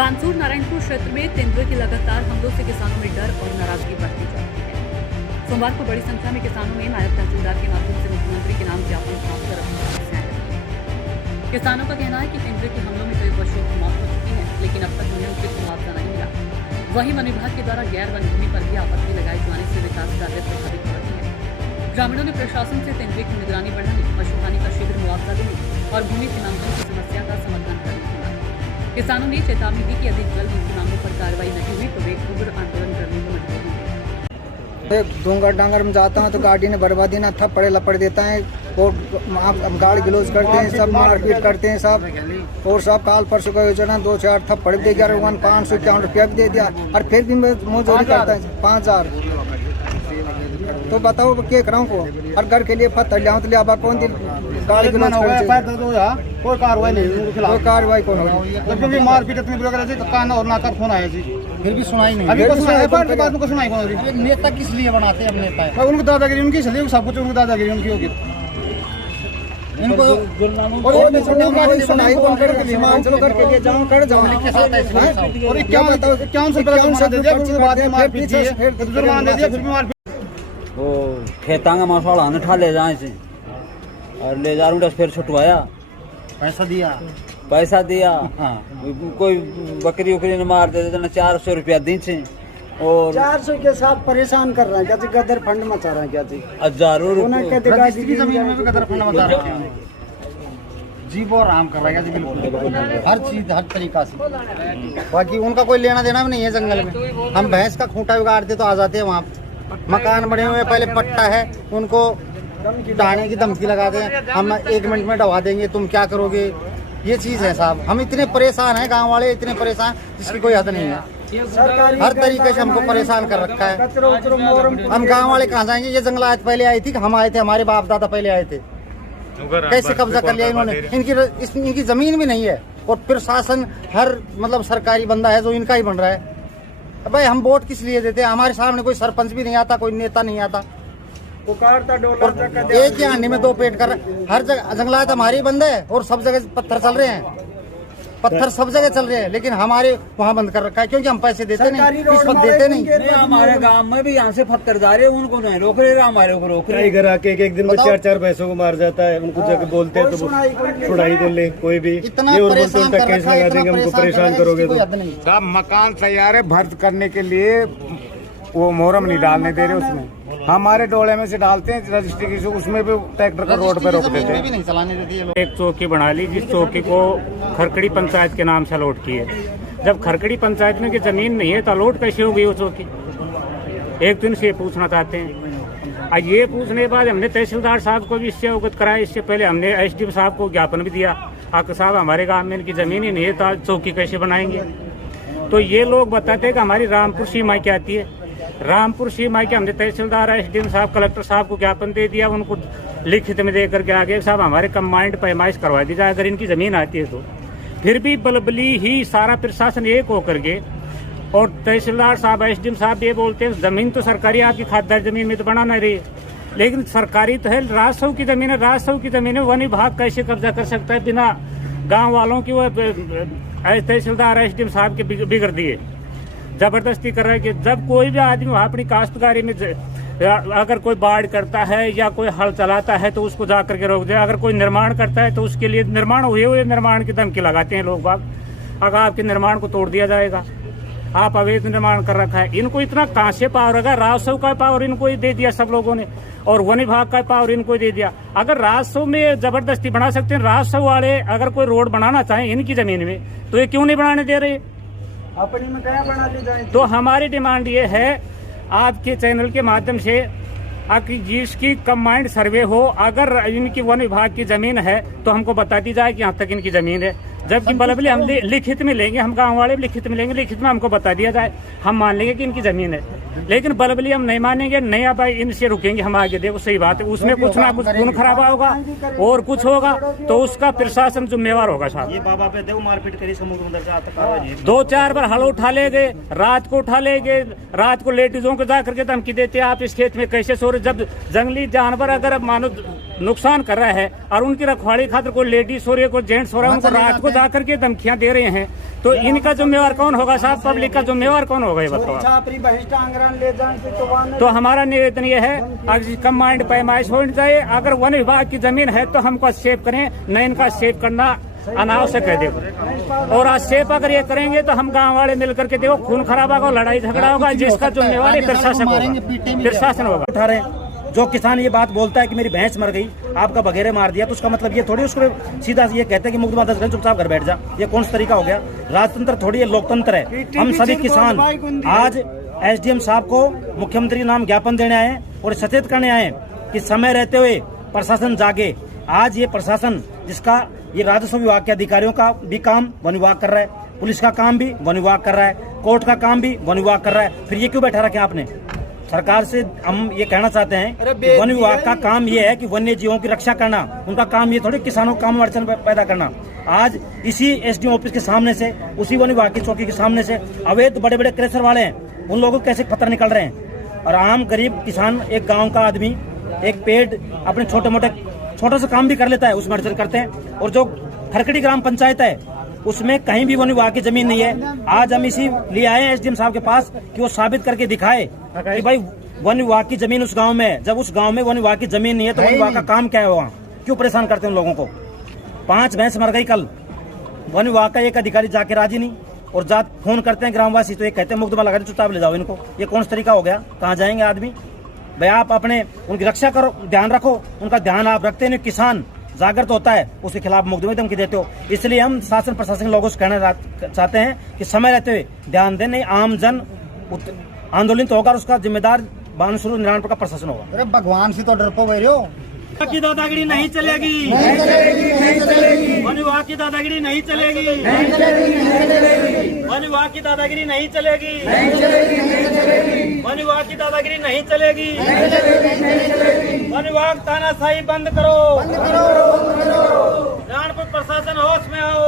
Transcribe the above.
बानसूर नारायणपुर क्षेत्र में तेंदुए के लगातार हमलों से किसानों में डर और नाराजगी बढ़ती जा रही है। सोमवार को बड़ी संख्या में किसानों ने नायब तहसीलदार के माध्यम से मुख्यमंत्री के नाम ज्ञापन सौंपकर अपनी समस्याएं रखी। किसानों का कहना है कि तेंदुए के हमलों में कई पशुओं की मौत हो चुकी है, लेकिन अब तक उन्हें उचित मुआवजा नहीं मिला। वहीं वन विभाग के द्वारा गैर वन भूमि पर भी आपत्ति लगाए जाने से विकास कार्य प्रभावित हो रही है। ग्रामीणों ने प्रशासन से तेंदुए की निगरानी बढ़ाने, पशुहानि का शीघ्र मुआवजा देने और भूमि सीमांकन की समस्या का समाधान करने की मांग। किसानों ने चेतावनी दी कि अधिक जल्द उनकी मांगों पर कार्रवाई नहीं हुई तो वे उग्र आंदोलन करने को मजबूर होंगे। डूंगर डांगर में जाता हूँ तो गाड़ी ने बर्बादी ना थप्पड़े लपड़ देता है और गाड़ी गिलोज करते हैं, सब मारपीट करते हैं सब। और सब काल परसों का योजना 2-4 थप्पड़ दे दिया, 551 रुपया भी दे दिया और फिर भी मजदूरी करता है 5000। तो बताओ क्या कराऊँ को और घर के लिए पत्थर लिया तो लिया कौन दिन गाड़ी गिलोज कोई कार्रवाई नहीं, कोई कार्रवाई कौन होगी क्योंकि मारपीट इतनी बुरी कर कान और नाकर फोन आया जी, फिर भी सुनाई नहीं। अभी कुछ सुनाई पर बाद में कुछ सुनाई कौन रही। नेता किस लिए बनाते हैं? अब नेता है उनकी दादागिरी उनकी चली, सब कुछ उनकी दादागिरी उनकी होगी। इनको सुनाई कौन कर चलो घर के लिए जाऊँ कर जाऊँ और 51 से दे दिया, फिर बाद में मारपीट जुर्माना दे दिया, फिर भी मारपीट। वो खेतांगा मसाला ने ठा ले जाए से और ले जा रहा फिर छुटवाया, पैसा दिया। हाँ कोई बकरी उकरी ने मार देते ना 400 रुपया दी थे और 400 के साथ परेशान कर रहा है क्या जी, गदर फंड मचा रहा है क्या जी, हजारों की जमीन में भी गदर फंड मचा रहा है जी, वो आराम कर रहा है जी, बिल्कुल हर चीज हर तरीका से। बाकी उनका कोई लेना देना भी नहीं है जंगल में। हम भैंस का खूंटा बिगाड़ते तो आ जाते हैं वहाँ, मकान बने हुए पहले पट्टा है, उनको डालने की धमकी लगाते हैं, हम 1 मिनट में दबा देंगे, तुम क्या करोगे। ये चीज है साहब, हम इतने परेशान हैं, गांव वाले इतने परेशान जिसकी कोई हद नहीं है। हर तरीके से हमको परेशान कर रखा है। हम गांव वाले कहाँ जाएंगे। ये जंगलात पहले आई थी, हम आए थे, हमारे बाप दादा पहले आए थे, कैसे कब्जा कर लिया इन्होंने। इनकी जमीन भी नहीं है और फिर शासन हर मतलब सरकारी बंदा है जो इनका ही बन रहा है। भाई हम वोट किस लिए देते हैं? हमारे सामने कोई सरपंच भी नहीं आता, कोई नेता नहीं आता। एक ही हांडी में 2 पेट कर रहे। हर जगह जंगलात हमारे बंद है और सब जगह पत्थर चल रहे हैं, पत्थर सब जगह चल रहे हैं, लेकिन हमारे वहाँ बंद कर रखा है क्योंकि हम पैसे देते नहीं, रिश्वत देते नहीं। हमारे गांव में भी यहाँ से पत्थर जा रहे हैं, उनको नहीं रोक रहे, हमारे को रोक रहे। घर आके एक दिन में 4-4 भैंसों को मार जाता है, उनको जाके बोलते हैं तो सुनाई कर ले कोई भी, इतना ये और परेशान बोलते केस लगा देंगे, हमको परेशान करोगे तो। सब मकान तैयार है, भर्त करने के लिए वो मोहरम नहीं डालने दे रहे उसमें। हमारे डोले में से डालते हैं रजिस्ट्री की, उसमें भी ट्रैक्टर को रोड पे रोक देते हैं। एक चौकी बना ली, जिस चौकी को खरकड़ी पंचायत के नाम से अलॉट की है। जब खरकड़ी पंचायत में की जमीन नहीं है तो अलॉट कैसे हो गई वो चौकी? एक दिन से पूछना चाहते हैं। आज ये पूछने के बाद हमने तहसीलदार साहब को भी इससे अवगत कराया। इससे पहले हमने एसडीएम साहब को ज्ञापन भी दिया, आकर साहब हमारे गाँव में इनकी जमीन ही नहीं है तो चौकी कैसे बनाएंगे? तो ये लोग बताते हैं कि हमारी रामपुर सीमा क्या आती है। रामपुर सीमा के हमने तहसीलदार, एसडीएम साहब, कलेक्टर साहब को ज्ञापन दे दिया, उनको लिखित में दे करके आगे साहब हमारे कंबाइंड पैमाइश करवा दी जाए अगर इनकी जमीन आती है तो। फिर भी बलबली ही सारा प्रशासन एक होकर के और तहसीलदार साहब, एसडीएम साहब ये बोलते हैं जमीन तो सरकारी, आपकी खातदार जमीन में तो बना नहीं रही, लेकिन सरकारी तो है, राजस्व की जमीन है, राजस्व की जमीन है, वन विभाग कैसे कब्जा कर सकता है बिना गाँव वालों की? वो तहसीलदार, एसडीएम साहब के बिगड़ दिए, जबरदस्ती कर रहे हैं कि जब कोई भी आदमी वहाँ अपनी काश्तकारी में अगर कोई बाढ़ करता है या कोई हल चलाता है तो उसको जा करके रोक दे। अगर कोई निर्माण करता है तो उसके लिए निर्माण हुए निर्माण की धमकी लगाते हैं लोग बाग, अगर आपके निर्माण को तोड़ दिया जाएगा, आप अवैध निर्माण कर रखा है। इनको इतना कहाँ से पावर होगा? राजस्व का पावर इनको ही दे दिया सब लोगों ने और वन विभाग का पावर इनको दे दिया। अगर राजस्व में जबरदस्ती बना सकते हैं, राजस्व वाले अगर कोई रोड बनाना चाहें इनकी जमीन में तो ये क्यों नहीं बनाने दे रहे? अपनी में क्या बना दी जाए? तो हमारी डिमांड ये है आपके चैनल के माध्यम से कि जिसकी कंबाइंड सर्वे हो, अगर इनकी वन विभाग की जमीन है तो हमको बता दी जाए कि यहाँ तक इनकी जमीन है। जबकि बलबली हम लिखित में लेंगे, हम गांव वाले लिखित में लेंगे, लिखित में हमको बता दिया जाए, हम मान लेंगे कि इनकी जमीन है। लेकिन बलबली हम नहीं मानेंगे, नहीं अब इनसे रुकेंगे हम आगे। देखो सही बात है, उसमें कुछ ना कुछ खून खराबा होगा और कुछ होगा तो उसका प्रशासन जिम्मेवार होगा साहब। ये बाबा पे देखो मारपीट करी, समुद्र में दर्जा 2-4 बार हल उठा ले गए, रात को उठा ले गए, रात को लेडीजों को जा करके धमकी देते हैं आप इस खेत में कैसे सो रहे। जब जंगली जानवर अगर मानो नुकसान कर रहा है और उनकी रखवाली खातिर कोई लेडीज सो रही है, कोई जेंट्स सो रहा है, उनको रात को जा करके धमकियां दे रहे हैं तो इनका जिम्मेवार कौन होगा साहब? पब्लिक का जिम्मेवार कौन होगा ये बताओ? तो हमारा निवेदन ये है, अगर कमांड पैमाइश होनी चाहिए। अगर वन विभाग की जमीन है तो हमको सेव करें, न इनका सेव करना अनावश्यक है। देखो, और आज सेव अगर ये करेंगे तो हम गांव वाले मिलकर के देखो खून खराबा होगा, लड़ाई झगड़ा होगा, जिसका जिम्मेवार प्रशासन होगा, प्रशासन होगा। उठा रहे हैं। जो किसान ये बात बोलता है कि मेरी भैंस मर गई, आपका बघेरे मार दिया, तो उसका मतलब ये थोड़ी उसको सीधा ये कहते हैं कि मुकदमा दर्ज कर, चुपचाप घर बैठ जा। ये कौन सा तरीका हो गया? राजतंत्र थोड़ी है, लोकतंत्र है। हम सभी किसान आज एसडीएम साहब को मुख्यमंत्री नाम ज्ञापन देने आए और सचेत करने आए कि समय रहते हुए प्रशासन जागे। आज ये प्रशासन जिसका ये राजस्व विभाग के अधिकारियों का भी काम वन विभाग कर रहा है, पुलिस का काम भी वन विभाग कर रहा है, कोर्ट का काम भी वन विभाग कर रहा है, फिर ये क्यों बैठा रखे आपने? सरकार से हम ये कहना चाहते हैं कि वन विभाग का काम ये है कि वन्य जीवों की रक्षा करना, उनका काम ये थोड़ी किसानों को काम अड़चन पैदा करना। आज इसी एसडीएम ऑफिस के सामने से, उसी वन विभाग की चौकी के सामने से अवैध बड़े बड़े क्रेशर वाले हैं, उन लोगों को कैसे पत्थर निकल रहे हैं। और आम गरीब किसान, एक गाँव का आदमी एक पेड़ अपने छोटा सा काम भी कर लेता है, उसमें अड़चन करते हैं। और जो खरकड़ी ग्राम पंचायत है उसमें कहीं भी वन विभाग की जमीन नहीं है। आज हम इसी लिए आए हैं एसडीएम साहब के पास कि वो साबित करके दिखाए कि भाई वन विभाग की जमीन उस गांव में है। जब उस गांव में वन विभाग की जमीन नहीं है तो वन विभाग का काम क्या है? वहाँ क्यों परेशान करते हैं उन लोगों को? 5 भैंस मर गई कल, वन विभाग का एक अधिकारी जाके राजी नहीं, और फोन करते हैं ग्रामवासी तो ये कहते हैं मुकदमा लगा दे, चुपचाप ले जाओ इनको। ये कौन सा तरीका हो गया? कहाँ जाएंगे आदमी? भाई आप अपने उनकी रक्षा करो, ध्यान रखो, उनका ध्यान आप रखते नहीं। किसान जागृत होता है, उसके खिलाफ मुकदमे धमकी देते हो। इसलिए हम शासन प्रशासन लोगों से कहना चाहते हैं कि समय रहते हुए ध्यान दें, नहीं आम जन आंदोलित होगा, उसका जिम्मेदार बानसूर निरानपुर का प्रशासन होगा। अरे भगवान से तो डर पो गए हो की दादागिरी नहीं चलेगी, वन विभाग की दादागिरी नहीं चलेगी, वन विभाग की दादागिरी नहीं चलेगी, वन विभाग की दादागिरी नहीं चलेगी। वन विभाग तानाशाही बंद करो, निरानपुर प्रशासन होश में आओ।